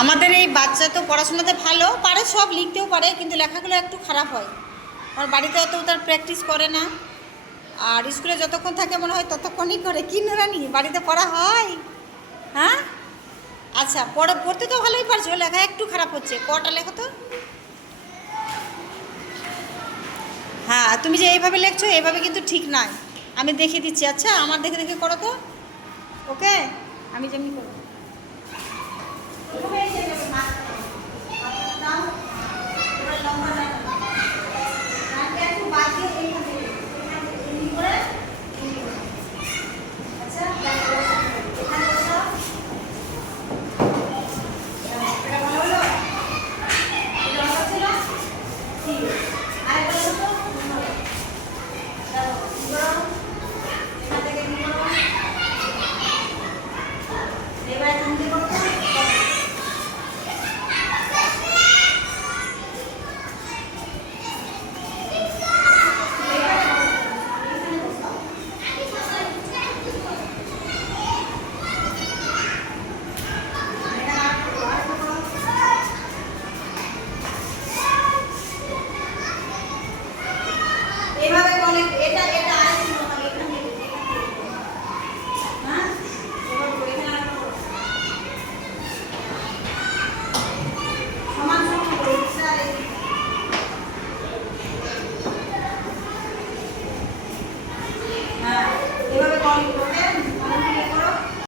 আমাদের এই বাচ্চা তো পড়াশোনাতে ভালো পারে, সব লিখতেও পারে, কিন্তু লেখাগুলো একটু খারাপ হয়। আর বাড়িতে অত তার প্র্যাকটিস করে না, আর স্কুলে যতক্ষণ থাকে মনে হয় ততক্ষণই করে। কি রানি, বাড়িতে পড়া হয়? হ্যাঁ, আচ্ছা, পড়তে তো ভালোই পারছো, লেখা একটু খারাপ হচ্ছে। কটা লেখো তো। হ্যাঁ, তুমি যে এইভাবে লিখছো এইভাবে কিন্তু ঠিক নয়। আমি দেখিয়ে দিচ্ছি, আচ্ছা আমার দেখে দেখে করো তো। ওকে, আমি যেমনি করো।